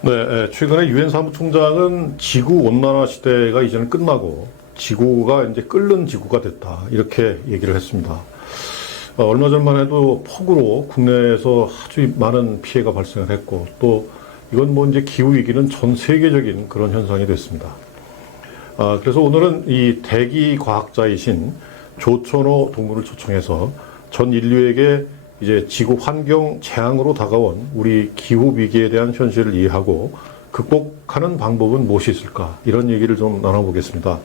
네, 최근에 유엔 사무총장은 지구 온난화 시대가 이제는 끝나고 지구가 이제 끓는 지구가 됐다 이렇게 얘기를 했습니다. 얼마 전만 해도 폭우로 국내에서 아주 많은 피해가 발생을 했고 또 이건 뭐 이제 기후 위기는 전 세계적인 그런 현상이 됐습니다. 그래서 오늘은 이 대기 과학자이신 조천호 동무를 초청해서 전 인류에게 이제 지구 환경 재앙으로 다가온 우리 기후 위기에 대한 현실을 이해하고 극복하는 방법은 무엇이 있을까 이런 얘기를 좀 나눠보겠습니다.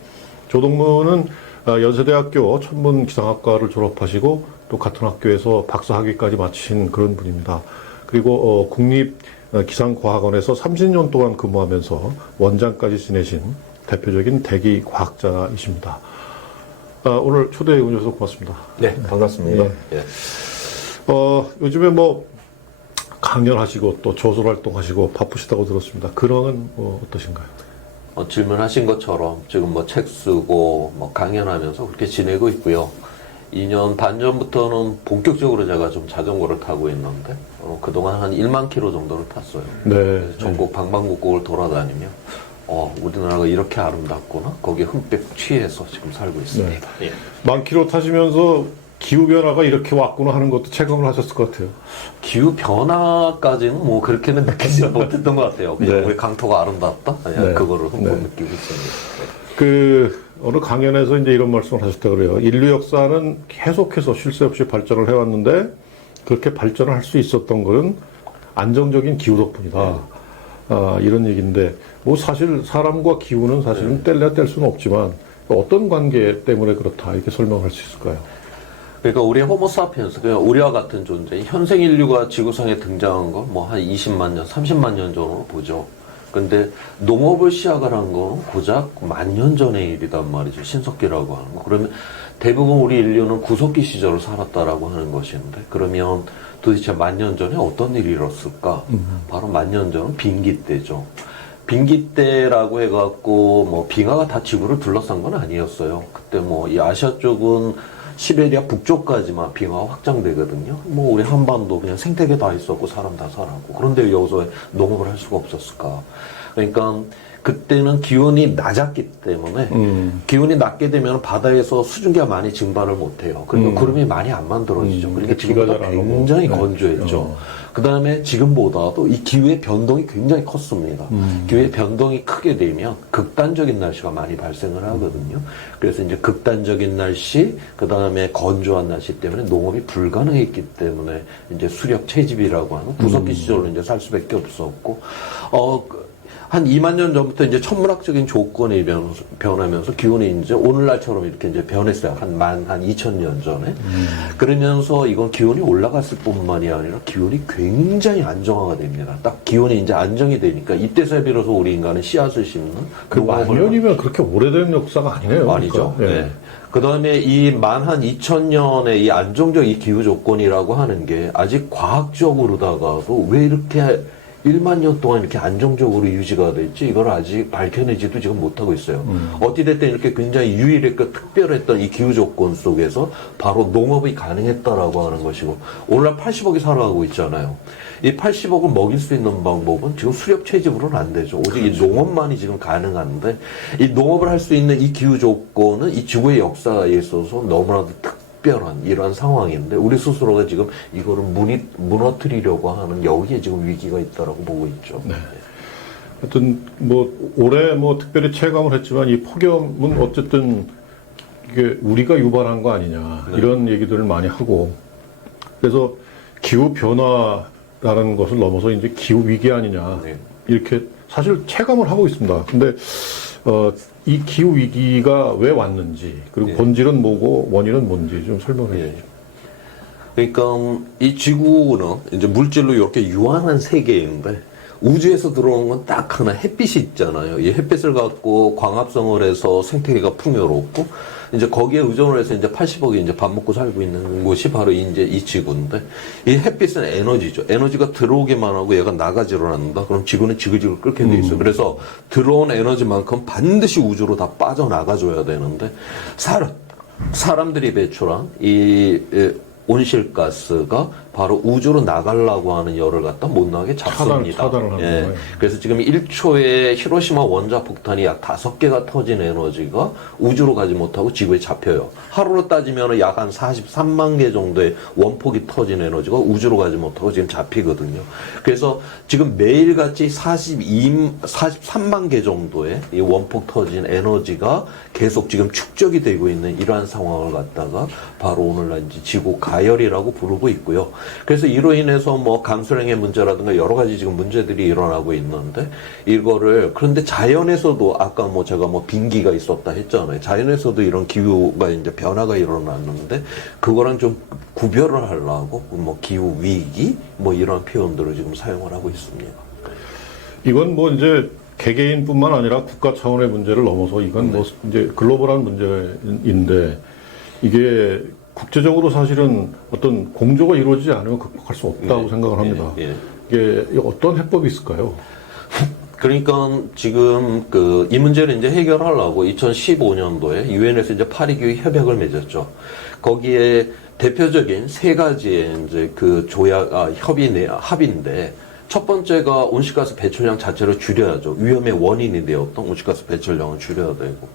조동무는 연세대학교 천문기상학과를 졸업하시고 또 같은 학교에서 박사학위까지 마친 그런 분입니다. 그리고 국립기상과학원에서 30년 동안 근무하면서 원장까지 지내신 대표적인 대기 과학자이십니다. 오늘 초대해 주셔서 고맙습니다. 네, 반갑습니다. 예. 요즘에 뭐 강연하시고 또 저술 활동하시고 바쁘시다고 들었습니다. 근황은 뭐 어떠신가요? 질문하신 것처럼 지금 뭐 책 쓰고 뭐 강연하면서 그렇게 지내고 있고요. 2년 반 전부터는 본격적으로 제가 좀 자전거를 타고 있는데 그동안 한 1만 킬로 정도를 탔어요. 네. 전국 방방곡곡을 돌아다니며 우리나라가 이렇게 아름답구나 거기에 흠뻑 취해서 지금 살고 있습니다. 네. 1만 킬로 타시면서 기후변화가 이렇게 왔구나 하는 것도 체감을 하셨을 것 같아요. 기후변화까지는 뭐 그렇게는 느끼지 못했던 것 같아요. 그냥 네. 우리 강토가 아름답다? 네. 그거를 흠뻑 네. 느끼고 있습니다. 어느 강연에서 이제 이런 말씀을 하셨다 그래요. 인류 역사는 계속해서 쉴 새 없이 발전을 해왔는데 그렇게 발전을 할 수 있었던 것은 안정적인 기후 덕분이다. 이런 얘기인데 뭐 사실 사람과 기후는 사실은 뗄래야 뗄 수는 없지만 어떤 관계 때문에 그렇다 이렇게 설명할 수 있을까요? 그러니까 우리 호모사피엔스, 그냥 우리와 같은 존재, 현생 인류가 지구상에 등장한 건 뭐 한 20만 년, 30만 년 전으로 보죠. 근데 농업을 시작을 한 건 고작 10,000년 전의 일이단 말이죠. 신석기라고 하는 거. 그러면 대부분 우리 인류는 구석기 시절을 살았다라고 하는 것인데 그러면 도대체 10,000년 전에 어떤 일이 일었을까? 바로 10,000년 전은 빙기 때죠. 빙기 때라고 해갖고 뭐 빙하가 다 지구를 둘러싼 건 아니었어요. 그때 뭐 이 아시아 쪽은 시베리아 북쪽까지만 빙하가 확장되거든요. 뭐 우리 한반도 그냥 생태계 다 있었고 사람 다 살았고 그런데 여기서 왜 농업을 할 수가 없었을까? 그러니까 그때는 기온이 낮았기 때문에 기온이 낮게 되면 바다에서 수증기가 많이 증발을 못해요. 그러니까 구름이 많이 안 만들어지죠. 그러니까 지금보다 굉장히 건조했죠. 그 다음에 지금보다도 이 기후의 변동이 굉장히 컸습니다. 기후의 변동이 크게 되면 극단적인 날씨가 많이 발생을 하거든요. 그래서 이제 극단적인 날씨, 그 다음에 건조한 날씨 때문에 농업이 불가능했기 때문에 이제 수렵 채집이라고 하는 구석기 시절로 이제 살 수밖에 없었고, 한 2만 년 전부터 이제 천문학적인 조건이 변하면서 기온이 이제 오늘날처럼 이렇게 이제 변했어요. 한 2,000년 전에. 그러면서 이건 기온이 올라갔을 뿐만이 아니라 기온이 굉장히 안정화가 됩니다. 딱 기온이 이제 안정이 되니까 이때서야 비로소 우리 인간은 씨앗을 심는. 그 10,000년이면 그렇게 오래된 역사가 아니네요. 아니죠. 그러니까. 네. 그 다음에 이 한 2,000년의 이 안정적 이 기후 조건이라고 하는 게 아직 과학적으로다가도 왜 이렇게 1만 년 동안 이렇게 안정적으로 유지가 됐지 이걸 아직 밝혀내지도 지금 못하고 있어요. 어찌됐든 이렇게 굉장히 유일했고 특별했던 이 기후 조건 속에서 바로 농업이 가능했다라고 하는 것이고 오늘날 80억이 살아가고 있잖아요. 이 80억을 먹일 수 있는 방법은 지금 수렵 채집으로는 안 되죠. 오직 그렇죠. 이 농업만이 지금 가능한데 이 농업을 할 수 있는 이 기후 조건은 이 지구의 역사에 있어서 너무나도 특별한 이러한 상황인데 우리 스스로가 지금 이거를 무너뜨리려고 하는 여기에 지금 위기가 있다라고 보고 있죠. 네. 하여튼 뭐 올해 뭐 특별히 체감을 했지만 이 폭염은 어쨌든 이게 우리가 유발한 거 아니냐 이런 얘기들을 많이 하고 그래서 기후 변화라는 것을 넘어서 이제 기후 위기 아니냐 이렇게 사실 체감을 하고 있습니다. 근데 이 기후 위기가 왜 왔는지 그리고 본질은 뭐고 원인은 뭔지 좀 설명해 주시죠. 그러니까 이 지구는 이제 물질로 이렇게 유한한 세계인데 우주에서 들어오는 건 딱 하나 햇빛이 있잖아요. 이 햇빛을 갖고 광합성을 해서 생태계가 풍요롭고 이제 거기에 의존을 해서 이제 80억이 이제 밥 먹고 살고 있는 곳이 바로 이제 이 지구인데 이 햇빛은 에너지죠. 에너지가 들어오기만 하고 얘가 나가지를 않는다. 그럼 지구는 지글지글 끓게 돼 있어요. 그래서 들어온 에너지만큼 반드시 우주로 다 빠져나가줘야 되는데 사람들이 배출한 이 온실가스가 바로 우주로 나가려고 하는 열을 갖다 못 나게 잡습니다. 차단을 하는 예. 거예요. 그래서 지금 1초에 히로시마 원자 폭탄이 약 5개가 터진 에너지가 우주로 가지 못하고 지구에 잡혀요. 하루로 따지면 약 한 43만 개 정도의 원폭이 터진 에너지가 우주로 가지 못하고 지금 잡히거든요. 그래서 지금 매일같이 43만 개 정도의 이 원폭 터진 에너지가 계속 지금 축적이 되고 있는 이러한 상황을 갖다가 바로 오늘날 이제 지구 가열이라고 부르고 있고요. 그래서 이로 인해서 뭐 강수량의 문제라든가 여러 가지 지금 문제들이 일어나고 있는데 이거를 그런데 자연에서도 아까 뭐 제가 뭐 빙기가 있었다 했잖아요. 자연에서도 이런 기후가 이제 변화가 일어났는데 그거랑 좀 구별을 하려고 뭐 기후 위기 뭐 이런 표현들을 지금 사용을 하고 있습니다. 이건 뭐 이제 개개인뿐만 아니라 국가 차원의 문제를 넘어서 이건 뭐 이제 글로벌한 문제인데 이게 국제적으로 사실은 어떤 공조가 이루어지지 않으면 극복할 수 없다고 생각을 합니다. 이게 어떤 해법이 있을까요? 그러니까 지금 이 문제를 이제 해결하려고 2015년도에 유엔에서 이제 파리 기후 협약을 맺었죠. 거기에 대표적인 세 가지의 이제 그 합의인데 첫 번째가 온실가스 배출량 자체를 줄여야죠. 위험의 원인이 되었던 온실가스 배출량을 줄여야 되고.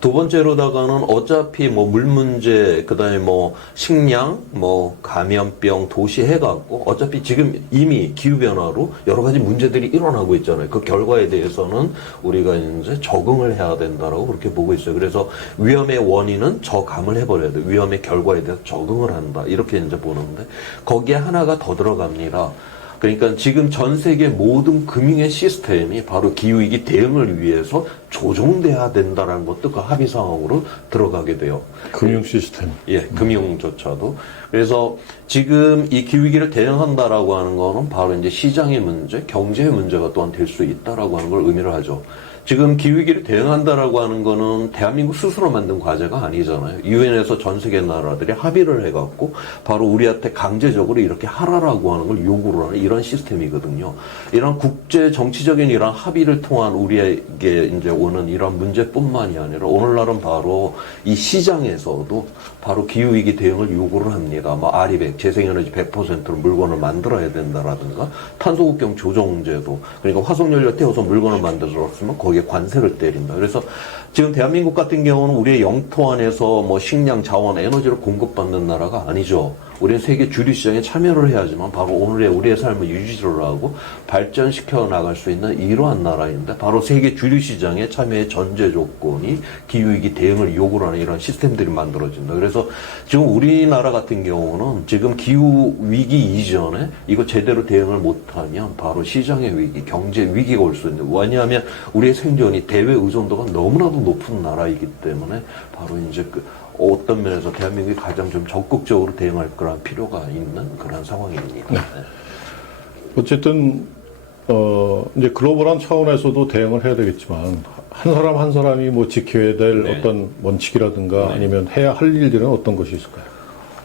두 번째로다가는 어차피 뭐 물 문제, 그 다음에 뭐 식량, 뭐 감염병, 도시 해갖고 어차피 지금 이미 기후변화로 여러 가지 문제들이 일어나고 있잖아요. 그 결과에 대해서는 우리가 이제 적응을 해야 된다라고 그렇게 보고 있어요. 그래서 위험의 원인은 저감을 해버려야 돼요. 위험의 결과에 대해서 적응을 한다. 이렇게 이제 보는데 거기에 하나가 더 들어갑니다. 그러니까 지금 전 세계 모든 금융의 시스템이 바로 기후위기 대응을 위해서 조정돼야 된다는 것도 그 합의사항으로 들어가게 돼요. 금융 시스템. 예, 금융조차도. 그래서 지금 이 기후위기를 대응한다라고 하는 거는 바로 이제 시장의 문제, 경제의 문제가 또한 될 수 있다라고 하는 걸 의미를 하죠. 지금 기후위기를 대응한다라고 하는 거는 대한민국 스스로 만든 과제가 아니잖아요. 유엔에서 전 세계 나라들이 합의를 해갖고 바로 우리한테 강제적으로 이렇게 하라라고 하는 걸 요구를 하는 이런 시스템이거든요. 이런 국제 정치적인 이런 합의를 통한 우리에게 이제 오는 이런 문제뿐만이 아니라 오늘날은 바로 이 시장에서도 바로 기후위기 대응을 요구를 합니다. 뭐 RE100, 재생에너지 100%로 물건을 만들어야 된다라든가 탄소국경 조정제도, 그러니까 화석연료 태워서 물건을 만들었으면 거기에 관세를 때린다. 그래서 지금 대한민국 같은 경우는 우리의 영토 안에서 뭐 식량, 자원, 에너지를 공급받는 나라가 아니죠. 우리는 세계 주류 시장에 참여를 해야지만 바로 오늘의 우리의 삶을 유지를 하고 발전시켜 나갈 수 있는 이러한 나라인데 바로 세계 주류 시장에 참여의 전제 조건이 기후위기 대응을 요구를 하는 이런 시스템들이 만들어진다. 그래서 지금 우리나라 같은 경우는 지금 기후위기 이전에 이거 제대로 대응을 못하면 바로 시장의 위기, 경제 위기가 올 수 있는. 왜냐하면 우리의 생존이 대외 의존도가 너무나도 높은 나라이기 때문에 바로 이제 어떤 면에서 대한민국이 가장 좀 적극적으로 대응할 그런 필요가 있는 그런 상황입니다. 네. 어쨌든 이제 글로벌한 차원에서도 대응을 해야 되겠지만 한 사람 한 사람이 뭐 지켜야 될 어떤 원칙이라든가 아니면 해야 할 일들은 어떤 것이 있을까요?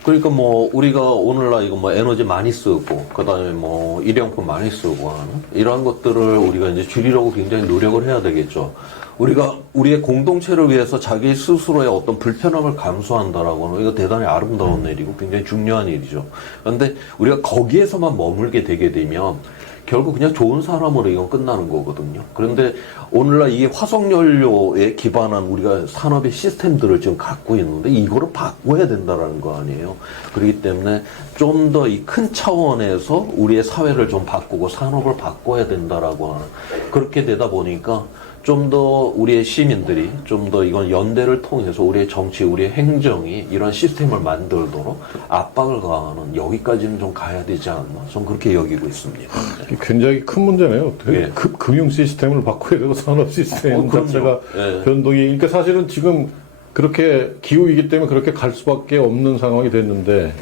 그러니까 뭐 우리가 오늘날 이거 뭐 에너지 많이 쓰고 그다음에 뭐 일회용품 많이 쓰고 하는 이러한 것들을 우리가 이제 줄이려고 굉장히 노력을 해야 되겠죠. 우리가 우리의 공동체를 위해서 자기 스스로의 어떤 불편함을 감수한다라고 하는 이거 대단히 아름다운 일이고 굉장히 중요한 일이죠. 그런데 우리가 거기에서만 머물게 되게 되면 결국 그냥 좋은 사람으로 이건 끝나는 거거든요. 그런데 오늘날 이 화석연료에 기반한 우리가 산업의 시스템들을 지금 갖고 있는데 이거를 바꿔야 된다라는 거 아니에요. 그렇기 때문에 좀 더 이 큰 차원에서 우리의 사회를 좀 바꾸고 산업을 바꿔야 된다라고 하는 그렇게 되다 보니까 좀 더 우리의 시민들이 좀 더 이건 연대를 통해서 우리의 정치, 우리의 행정이 이런 시스템을 만들도록 압박을 가하는 여기까지는 좀 가야 되지 않나? 좀 그렇게 여기고 있습니다. 네. 굉장히 큰 문제네요. 예. 금융 시스템을 바꿔야 되고 산업 시스템 자체가 예. 변동이. 그러니까 사실은 지금 그렇게 기후이기 때문에 그렇게 갈 수밖에 없는 상황이 됐는데.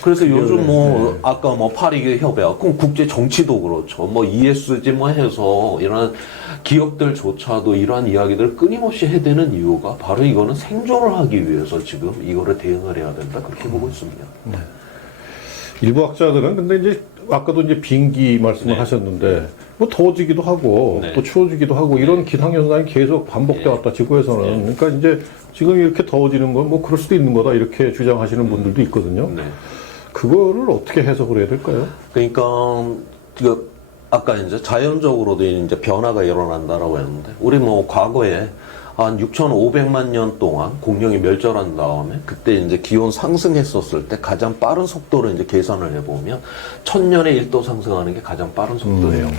그래서 요즘 뭐 아까 뭐 파리 협약, 그럼 국제 정치도 그렇죠. 뭐 ESG 뭐 해서 이런 기업들조차도 이러한 이야기들을 끊임없이 해대는 이유가 바로 이거는 생존을 하기 위해서 지금 이거를 대응을 해야 된다 그렇게 보고 있습니다. 네. 일부 학자들은 근데 이제 아까도 이제 빙기 말씀을 네. 하셨는데 뭐 더워지기도 하고 네. 또 추워지기도 하고 이런 기상 현상이 계속 반복돼 왔다 지구에서는. 그러니까 이제 지금 이렇게 더워지는 건 뭐 그럴 수도 있는 거다 이렇게 주장하시는 분들도 있거든요. 네. 그거를 어떻게 해석을 해야 될까요? 그러니까 그 아까 이제 자연적으로도 이제 변화가 일어난다라고 했는데 우리 뭐 과거에 한 6,500만 년 동안 공룡이 멸절한 다음에 그때 이제 기온 상승했었을 때 가장 빠른 속도로 이제 계산을 해보면 1000년에 1도 상승하는 게 가장 빠른 속도예요.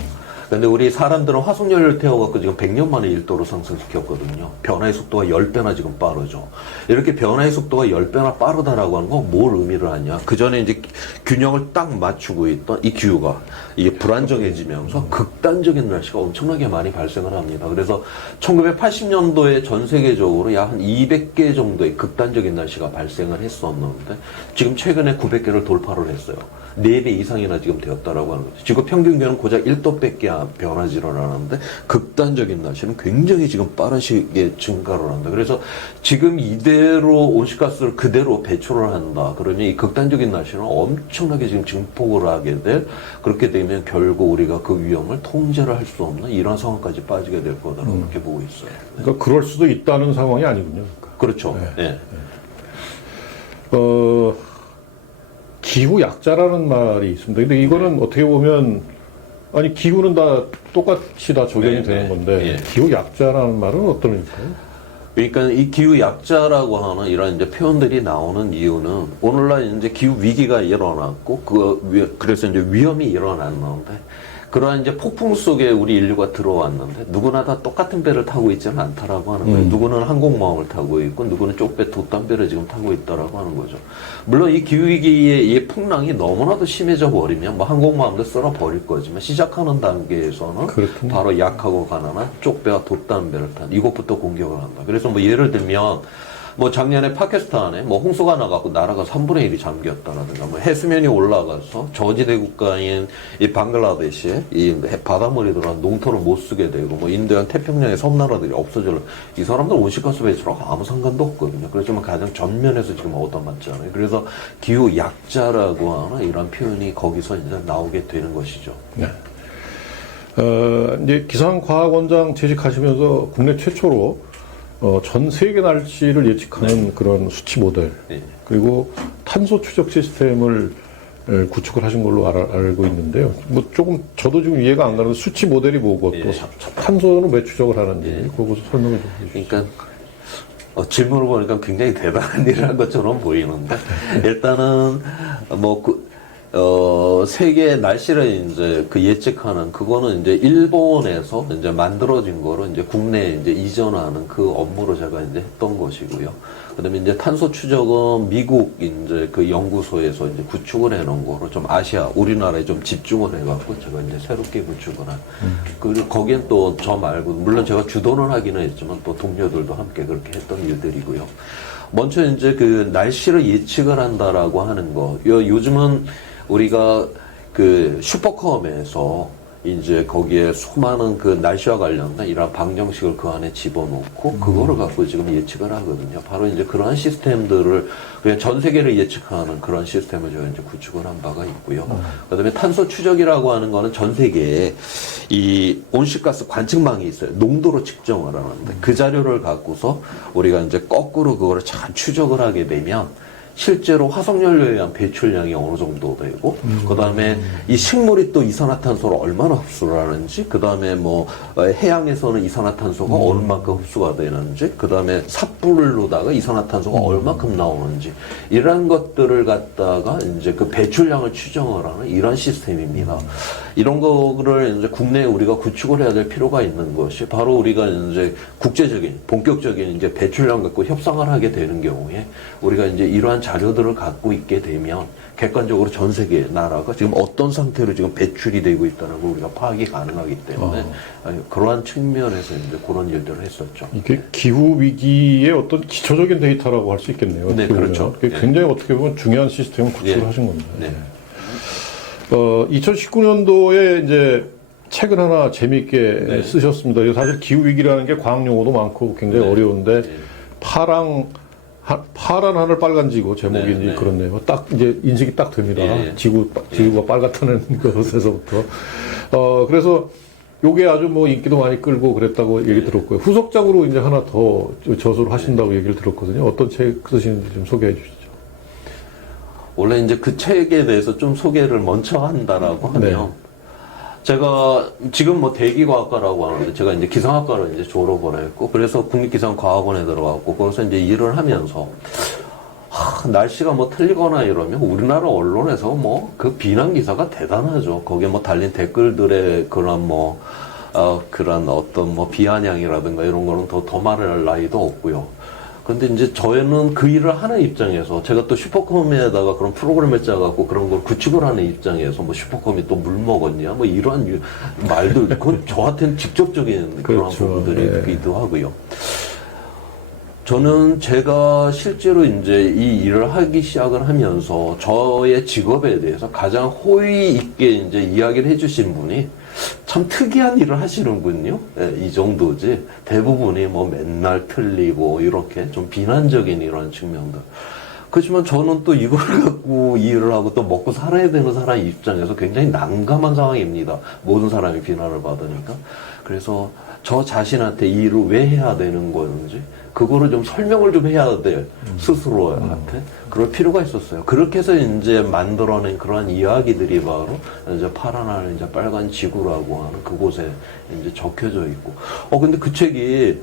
근데 우리 사람들은 화석연료를 태워갖고 지금 100년 만에 1도로 상승시켰거든요. 변화의 속도가 10배나 지금 빠르죠. 이렇게 변화의 속도가 10배나 빠르다라고 하는 건 뭘 의미를 하냐. 그 전에 이제 균형을 딱 맞추고 있던 이 기후가 이게 불안정해지면서 극단적인 날씨가 엄청나게 많이 발생을 합니다. 그래서 1980년도에 전 세계적으로 약 한 200개 정도의 극단적인 날씨가 발생을 했었는데 지금 최근에 900개를 돌파를 했어요. 4배 이상이나 지금 되었다라고 하는 거죠. 지구 평균 기온은 고작 1도밖에 변하지를 않았는데 극단적인 날씨는 굉장히 지금 빠른 시기에 증가를 한다. 그래서 지금 이대로 온실가스를 그대로 배출을 한다. 그러면 이 극단적인 날씨는 엄청나게 지금 증폭을 하게 될, 그렇게 되면 결국 우리가 그 위험을 통제를 할 수 없는 이런 상황까지 빠지게 될 거다라고 그렇게 보고 있어요. 그러니까 그럴 수도 있다는 상황이 아니군요. 그렇죠. 네. 기후 약자라는 말이 있습니다. 근데 이거는 어떻게 보면 아니 기후는 다 똑같이 다 적용이 되는 건데 기후 약자라는 말은 어떤 의미일까요? 그러니까 이 기후 약자라고 하는 이런 이제 표현들이 나오는 이유는 오늘날 이제 기후 위기가 일어났고 그래서 이제 위험이 일어났는데 그러한 이제 폭풍 속에 우리 인류가 들어왔는데 누구나 다 똑같은 배를 타고 있지는 않다라고 하는 거예요. 누구는 항공모함을 타고 있고 누구는 쪽배 돛담배를 지금 타고 있다라고 하는 거죠. 물론 이 기후위기의 이 풍랑이 너무나도 심해져 버리면 뭐 항공모함도 쓸어 버릴 거지만 시작하는 단계에서는 그렇군요. 바로 약하고 가난한 쪽배와 돛담배를 탄 이것부터 공격을 한다. 그래서 뭐 예를 들면 뭐 작년에 파키스탄에 뭐 홍수가 나갖고 나라가 3분의 1이 잠겼다라든가 뭐 해수면이 올라가서 저지대 국가인 이 방글라데시에 이 바닷물이 들어와 농토를 못 쓰게 되고 뭐 인도양 태평양의 섬나라들이 없어질러 이 사람들 온실가스 배출하고 아무 상관도 없거든요. 그렇지만 가장 전면에서 지금 얻어맞잖아요. 그래서 기후 약자라고 하는 이런 표현이 거기서 이제 나오게 되는 것이죠. 네. 이제 기상과학원장 재직하시면서 국내 최초로 전 세계 날씨를 예측하는 그런 수치 모델 그리고 탄소 추적 시스템을 구축을 하신 걸로 알고 있는데요. 뭐 조금 저도 지금 이해가 안 가는데 수치 모델이 뭐고 또 탄소는 왜 추적을 하는지 그거 설명을 좀 해주시죠. 그러니까 질문을 보니까 굉장히 대단한 일을 한 것처럼 보이는데 일단은 뭐 세계 날씨를 이제 예측하는 그거는 이제 일본에서 이제 만들어진 거로 이제 국내에 이제 이전하는 그 업무로 제가 이제 했던 것이고요. 그다음에 이제 탄소 추적은 미국 이제 그 연구소에서 이제 구축을 해놓은 거로 좀 아시아 우리나라에 좀 집중을 해갖고 제가 이제 새롭게 구축을 한. 그리고 거기엔 또 저 말고 물론 제가 주도는 하기는 했지만 또 동료들도 함께 그렇게 했던 일들이고요. 먼저 이제 그 날씨를 예측을 한다라고 하는 거. 요즘은 우리가 그 슈퍼컴에서 이제 거기에 수많은 그 날씨와 관련된 이런 방정식을 그 안에 집어넣고 그거를 갖고 지금 예측을 하거든요. 바로 이제 그러한 시스템들을 그냥 전 세계를 예측하는 그런 시스템을 저희가 이제 구축을 한 바가 있고요. 그다음에 탄소 추적이라고 하는 거는 전 세계에 이 온실가스 관측망이 있어요. 농도로 측정을 하는데 그 자료를 갖고서 우리가 이제 거꾸로 그거를 잘 추적을 하게 되면 실제로 화석연료에 의한 배출량이 어느 정도 되고, 그 다음에 이 식물이 또 이산화탄소를 얼마나 흡수를 하는지, 그 다음에 뭐 해양에서는 이산화탄소가 얼마만큼 흡수가 되는지, 그 다음에 삿불로다가 이산화탄소가 얼마만큼 나오는지, 이런 것들을 갖다가 이제 그 배출량을 추정을 하는 이런 시스템입니다. 이런 거를 이제 국내에 우리가 구축을 해야 될 필요가 있는 것이 바로 우리가 이제 국제적인, 본격적인 이제 배출량 갖고 협상을 하게 되는 경우에 우리가 이제 이러한 자료들을 갖고 있게 되면 객관적으로 전 세계 나라가 지금 어떤 상태로 지금 배출이 되고 있다는 걸 우리가 파악이 가능하기 때문에 그러한 측면에서 이제 그런 일들을 했었죠. 이게 기후 위기의 어떤 기초적인 데이터라고 할 수 있겠네요. 네, 그렇죠. 굉장히 어떻게 보면 중요한 시스템을 구축을 하신 겁니다. 네. 2019년도에 이제 책을 하나 재미있게 쓰셨습니다. 사실 기후 위기라는 게 과학 용어도 많고 굉장히 어려운데 파란 하늘 빨간 지구 제목이 이제 그렇네요. 딱 이제 인식이 딱 됩니다. 지구가 빨갛다는 것에서부터. 그래서 요게 아주 뭐 인기도 많이 끌고 그랬다고 얘기 들었고요. 후속작으로 이제 하나 더 저술을 하신다고 얘기를 들었거든요. 어떤 책 쓰시는지 좀 소개해 주시죠. 원래 이제 그 책에 대해서 좀 소개를 먼저 한다라고 하면, 네. 제가 지금 뭐 대기과학과라고 하는데, 제가 이제 기상학과를 이제 졸업을 했고, 그래서 국립기상과학원에 들어갔고, 거기서 이제 일을 하면서, 날씨가 뭐 틀리거나 이러면 우리나라 언론에서 뭐 그 비난 기사가 대단하죠. 거기에 뭐 달린 댓글들의 그런 뭐, 그런 어떤 뭐 비아냥이라든가 이런 거는 더 말할 나위도 없고요. 근데 이제 저희는 그 일을 하는 입장에서 제가 또 슈퍼컴에다가 그런 프로그램을 짜갖고 그런 걸 구축을 하는 입장에서 뭐 슈퍼컴이 또 물 먹었냐 뭐 이러한 말들 그건 저한테는 직접적인 그런 그렇죠. 부분들이기도 하고요. 저는 제가 실제로 이제 이 일을 하기 시작을 하면서 저의 직업에 대해서 가장 호의 있게 이제 이야기를 해주신 분이 참 특이한 일을 하시는군요. 예, 이 정도지. 대부분이 뭐 맨날 틀리고 이렇게 좀 비난적인 이런 측면들. 그렇지만 저는 또 이걸 갖고 일을 하고 또 먹고 살아야 되는 사람 입장에서 굉장히 난감한 상황입니다. 모든 사람이 비난을 받으니까. 그래서 저 자신한테 이 일을 왜 해야 되는 건지 그거를 좀 설명을 좀 해야 돼 스스로한테 그럴 필요가 있었어요. 그렇게 해서 이제 만들어낸 그런 이야기들이 바로 이제 파란 하늘 이제 빨간 지구라고 하는 그곳에 이제 적혀져 있고 근데 그 책이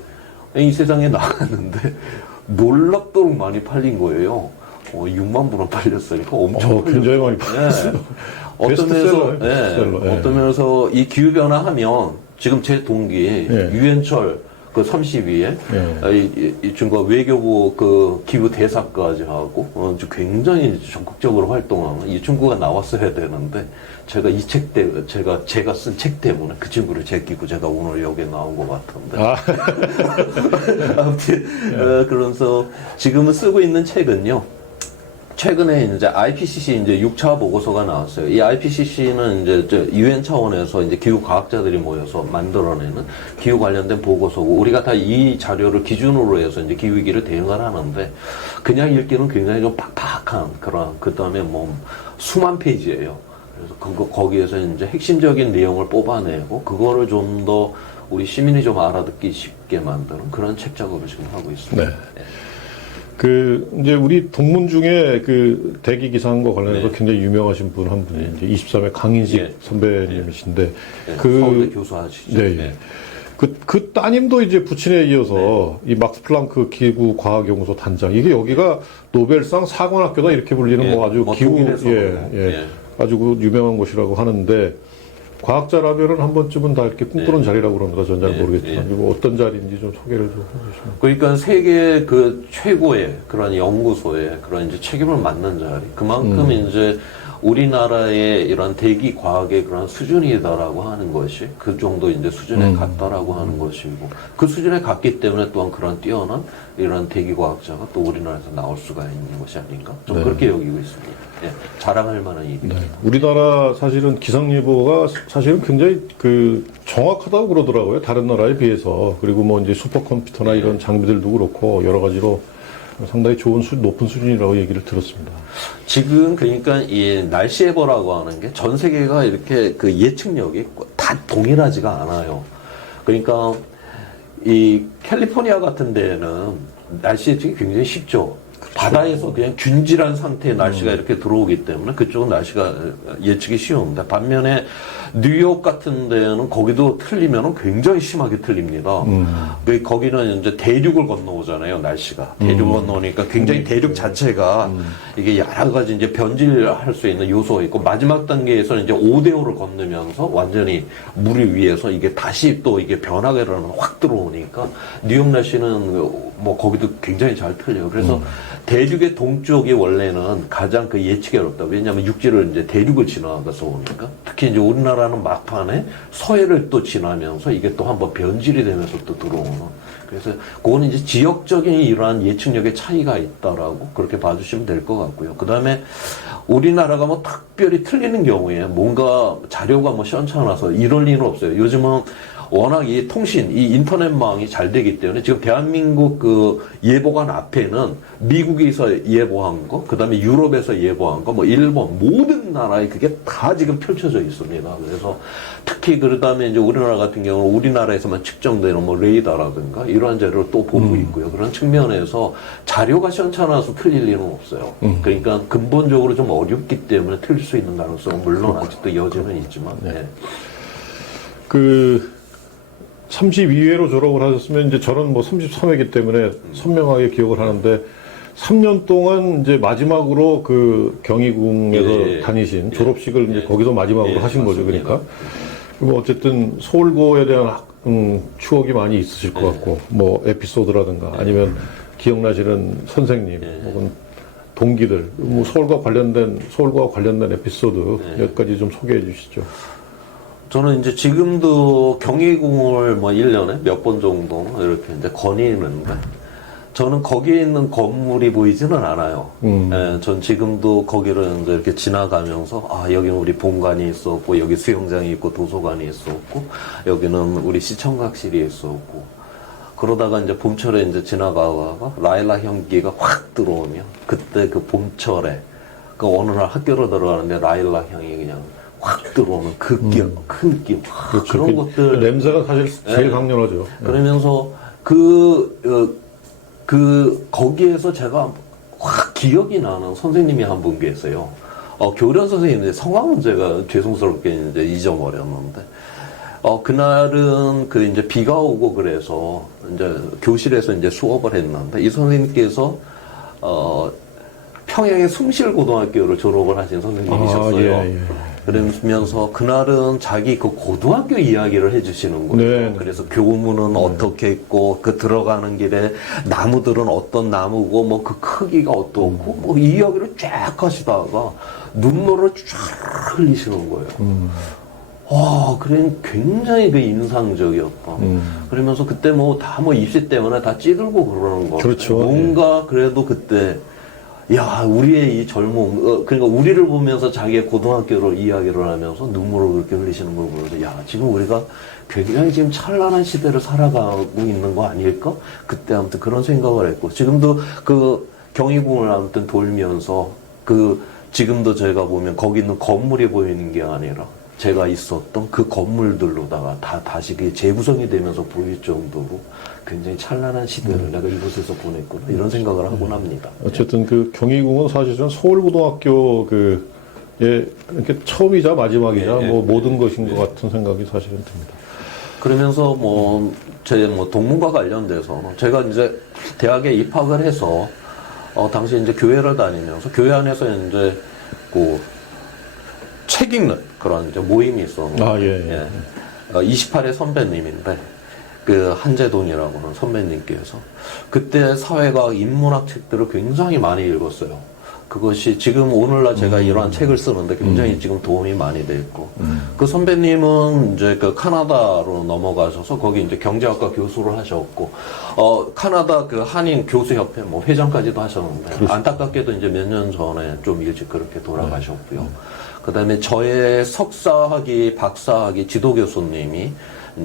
이 세상에 나갔는데 놀랍도록 많이 팔린 거예요. 6만 부나 팔렸으니까 엄청 굉장히 많이 팔렸어요. 네. 어떤 면에서 베스트셀러. 어떤 면에서 이 기후 변화하면 지금 제 동기 예. 유엔철 그 32에 이 친구가 외교부 그 기후 대사까지 하고 굉장히 적극적으로 활동하는 이 친구가 나왔어야 되는데 제가 이 책 때 제가 쓴 책 때문에 그 친구를 제끼고 제가 오늘 여기에 나온 것 같은데 아무튼 그러면서 지금은 쓰고 있는 책은요. 최근에 이제 IPCC 이제 6차 보고서가 나왔어요. 이 IPCC는 이제 유엔 차원에서 이제 기후 과학자들이 모여서 만들어내는 기후 관련된 보고서고 우리가 다 이 자료를 기준으로 해서 이제 기후 위기를 대응을 하는데 그냥 읽기는 굉장히 좀 팍팍한 그런 그다음에 뭐 수만 페이지예요. 그래서 거기에서 이제 핵심적인 내용을 뽑아내고 그거를 좀 더 우리 시민이 좀 알아듣기 쉽게 만드는 그런 책 작업을 지금 하고 있습니다. 네. 이제 우리 동문 중에 그 대기 기상과 관련해서 굉장히 유명하신 분 한 분이 이제 23회 강인식 선배님이신데 서울대 교수하시죠. 네. 그 따님도 이제 부친에 이어서 이 막스 플랑크 기구 과학연구소 단장 이게 여기가 노벨상 사관학교다 이렇게 불리는 뭐 아주 기후 아주 그 유명한 곳이라고 하는데 과학자라면은 한 번쯤은 다 이렇게 꿈꾸는 자리라고 그럽니다. 전 잘 모르겠지만 이거 어떤 자리인지 좀 소개를 좀 해주시면. 그러니까 세계 그 최고의 그런 연구소의 그런 이제 책임을 맡는 자리. 그만큼 이제 우리나라의 이런 대기 과학의 그런 수준이다라고 하는 것이 그 정도 이제 수준에 갔다라고 하는 것이고 그 수준에 갔기 때문에 또한 그런 뛰어난 이런 대기 과학자가 또 우리나라에서 나올 수가 있는 것이 아닌가 좀 그렇게 여기고 있습니다. 예, 자랑할 만한 일입니다. 네. 우리나라 사실은 기상예보가 사실은 굉장히 그 정확하다고 그러더라고요. 다른 나라에 비해서. 그리고 뭐 이제 슈퍼컴퓨터나 이런 장비들도 그렇고 여러 가지로 상당히 좋은 높은 수준이라고 얘기를 들었습니다. 지금 그러니까 이 날씨 예보라고 하는 게 전 세계가 이렇게 그 예측력이 다 동일하지가 않아요. 그러니까 이 캘리포니아 같은 데는 날씨 예측이 굉장히 쉽죠. 바다에서 그냥 균질한 상태의 날씨가 이렇게 들어오기 때문에 그쪽은 날씨가 예측이 쉬운데 반면에 뉴욕 같은 데는 거기도 틀리면 굉장히 심하게 틀립니다. 거기는 이제 대륙을 건너오잖아요, 날씨가. 대륙을 건너오니까 굉장히 대륙 자체가 이게 여러 가지 이제 변질할 수 있는 요소가 있고 마지막 단계에서는 이제 5대5를 건너면서 완전히 물 위에서 이게 다시 또 이게 변화가 확 들어오니까 뉴욕 날씨는 뭐 거기도 굉장히 잘 틀려요. 그래서 대륙의 동쪽이 원래는 가장 그 예측이 어렵다. 왜냐하면 육지를 이제 대륙을 지나가서 오니까 특히 이제 우리나라는 막판에 서해를 또 지나면서 이게 또 한번 변질이 되면서 또 들어오는. 그래서 그거는 이제 지역적인 이러한 예측력의 차이가 있다라고 그렇게 봐주시면 될 것 같고요. 그 다음에 우리나라가 뭐 특별히 틀리는 경우에 뭔가 자료가 뭐 시원찮아서 이럴 리는 없어요. 요즘은 워낙 이 통신, 이 인터넷망이 잘 되기 때문에 지금 대한민국 그 예보관 앞에는 미국에서 예보한 거, 그 다음에 유럽에서 예보한 거, 뭐 일본 모든 나라에 그게 다 지금 펼쳐져 있습니다. 그래서 특히 그러다면 이제 우리나라 같은 경우는 우리나라에서만 측정되는 뭐 레이더라든가 이러한 자료를 또 보고 있고요. 그런 측면에서 자료가 시원찮아서 틀릴 일은 없어요. 그러니까 근본적으로 좀 어렵기 때문에 틀릴 수 있는 가능성은 물론 아직도 여지는 있지만. 네. 그 32회로 졸업을 하셨으면 이제 저는 뭐 33회이기 때문에 선명하게 기억을 하는데 3년 동안 이제 마지막으로 그 경희궁에서 다니신 졸업식을 이제 거기서 마지막으로 하신 거죠. 맞습니다. 그러니까 뭐 어쨌든 서울고에 대한 추억이 많이 있으실 것 같고 뭐 에피소드라든가 아니면 기억나시는 선생님 혹은 동기들 뭐 서울과 관련된 에피소드 몇 가지 좀 소개해 주시죠. 저는 이제 지금도 경희궁을 뭐 1년에 몇 번 정도 이렇게 이제 거니는데 저는 거기에 있는 건물이 보이지는 않아요. 예, 전 지금도 거기를 이제 이렇게 지나가면서 아, 여기는 우리 본관이 있었고 여기 수영장이 있고 도서관이 있었고 여기는 우리 시청각실이 있었고 그러다가 이제 봄철에 이제 지나가다가 라일락 향기가 확 들어오면 그때 그 봄철에 그 어느 날 학교로 들어가는데 라일락 향이 그냥 확 들어오는 그 느낌, 그 느낌. 그렇죠. 그런 것들. 그 냄새가 사실 제일 강렬하죠. 그러면서 거기에서 제가 확 기억이 나는 선생님이 한 분 계세요. 교련 선생님인데 성함은 제가 죄송스럽게 이제 잊어버렸는데, 그날은 이제 비가 오고 그래서 이제 교실에서 이제 수업을 했는데, 이 선생님께서, 평양의 숭실고등학교를 졸업을 하신 선생님이셨어요. 예. 그러면서 그날은 자기 그 고등학교 이야기를 해주시는 거예요. 네. 그래서 교문은 어떻게 있고 그 들어가는 길에 나무들은 어떤 나무고 뭐 그 크기가 어떻고 뭐 이 이야기를 쫙 하시다가 눈물을 쫙 흘리시는 거예요. 와, 그래 굉장히 그 인상적이었다. 그러면서 그때 뭐 다 뭐 입시 때문에 다 찌들고 그러는 거. 그렇죠. 뭔가 그래도 그때 야, 우리의 이 젊음, 그러니까 우리를 보면서 자기의 고등학교를 이야기를 하면서 눈물을 그렇게 흘리시는 걸 보면서, 야, 지금 우리가 굉장히 지금 찬란한 시대를 살아가고 있는 거 아닐까? 그때 아무튼 그런 생각을 했고, 지금도 그 경희궁을 아무튼 돌면서, 지금도 제가 보면 거기 있는 건물이 보이는 게 아니라, 제가 있었던 그 건물들로다가 다시 그게 재구성이 되면서 보일 정도로 굉장히 찬란한 시대를 내가 이곳에서 보냈구나 이런 생각을 하곤 합니다. 어쨌든 그 경희궁은 사실은 서울고등학교에 이렇게 처음이자 마지막이자 뭐 모든 것인 것 같은 생각이 사실은 듭니다. 그러면서 제 동문과 관련돼서 제가 이제 대학에 입학을 해서 당시 이제 교회를 다니면서 교회 안에서 이제 책 읽는 그런 이제 모임이 있었는데 28회 선배님인데 그 한재돈이라고 하는 선배님께서 그때 사회과학 인문학 책들을 굉장히 많이 읽었어요. 그것이 지금 오늘날 제가 이러한 책을 쓰는데 굉장히 지금 도움이 많이 됐고 그 선배님은 이제 그 카나다로 넘어가셔서 거기 이제 경제학과 교수를 하셨고 카나다 그 한인 교수협회 뭐 회장까지도 하셨는데 그렇습니다. 안타깝게도 이제 몇 년 전에 좀 일찍 그렇게 돌아가셨고요. 그다음에 저의 석사학위, 박사학위 지도 교수님이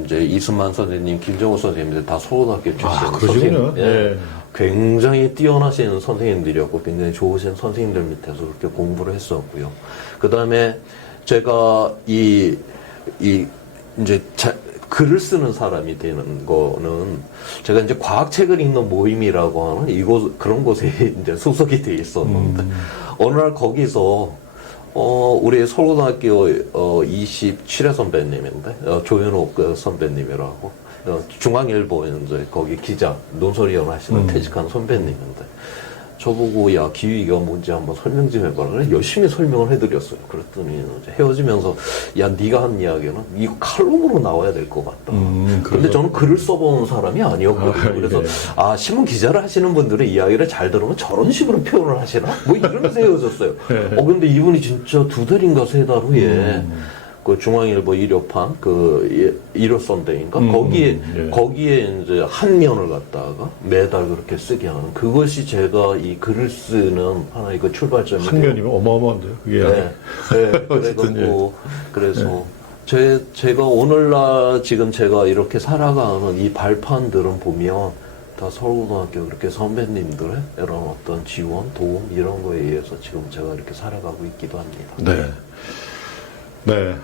이제 이승만 선생님, 김정우 선생님들 다 서울대학교 출신 그러시군요. 예. 굉장히 뛰어나신 선생님들이었고 굉장히 좋으신 선생님들 밑에서 그렇게 공부를 했었고요. 그다음에 제가 이제 글을 쓰는 사람이 되는 거는 제가 이제 과학책을 읽는 모임이라고 하는 그런 곳에 이제 소속이 돼 있었는데 어느 날 거기서 우리 서울고등학교 27회 선배님인데 조현옥 선배님이라고 중앙일보 이제 거기 기자 논설위원 하시는 퇴직한 선배님인데 저보고 야 기위가 뭔지 한번 설명 좀 해봐라. 그래 열심히 설명을 해드렸어요. 그랬더니 이제 헤어지면서 야 네가 한 이야기는 이거 칼럼으로 나와야 될 것 같다. 근데 저는 글을 써본 사람이 아니었거든요. 그래서 신문 기자를 하시는 분들의 이야기를 잘 들으면 저런 식으로 표현을 하시나? 뭐 이러면서 헤어졌어요. 근데 이분이 진짜 2달인가 3달 후에 그 중앙일보 일요판 일요 선데이인가 거기에 이제 한 면을 갖다가 매달 그렇게 쓰게 하는 그것이 제가 이 글을 쓰는 하나의 그 출발점이 한 면이면 어마어마한데요. 그게 네. 그래서 제가 오늘날 지금 제가 이렇게 살아가는 이 발판들은 보면 다 서울고등학교 그렇게 선배님들의 이런 어떤 지원, 도움 이런 거에 의해서 지금 제가 이렇게 살아가고 있기도 합니다. 네. 네.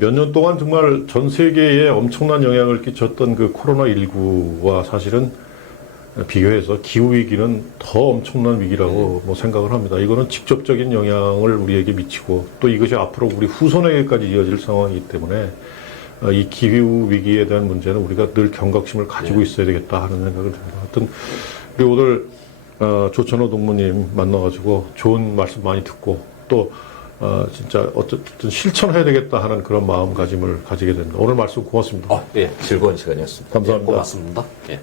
몇 년 동안 정말 전 세계에 엄청난 영향을 끼쳤던 그 코로나19와 사실은 비교해서 기후위기는 더 엄청난 위기라고 뭐 생각을 합니다. 이거는 직접적인 영향을 우리에게 미치고 또 이것이 앞으로 우리 후손에게까지 이어질 상황이기 때문에 이 기후위기에 대한 문제는 우리가 늘 경각심을 가지고 있어야 되겠다 하는 생각을 듭니다. 하여튼 우리 오늘 조천호 동무님 만나가지고 좋은 말씀 많이 듣고 또 진짜 어쨌든 실천해야 되겠다 하는 그런 마음가짐을 가지게 됩니다. 오늘 말씀 고맙습니다. 예, 즐거운 시간이었습니다. 감사합니다. 고맙습니다. 예.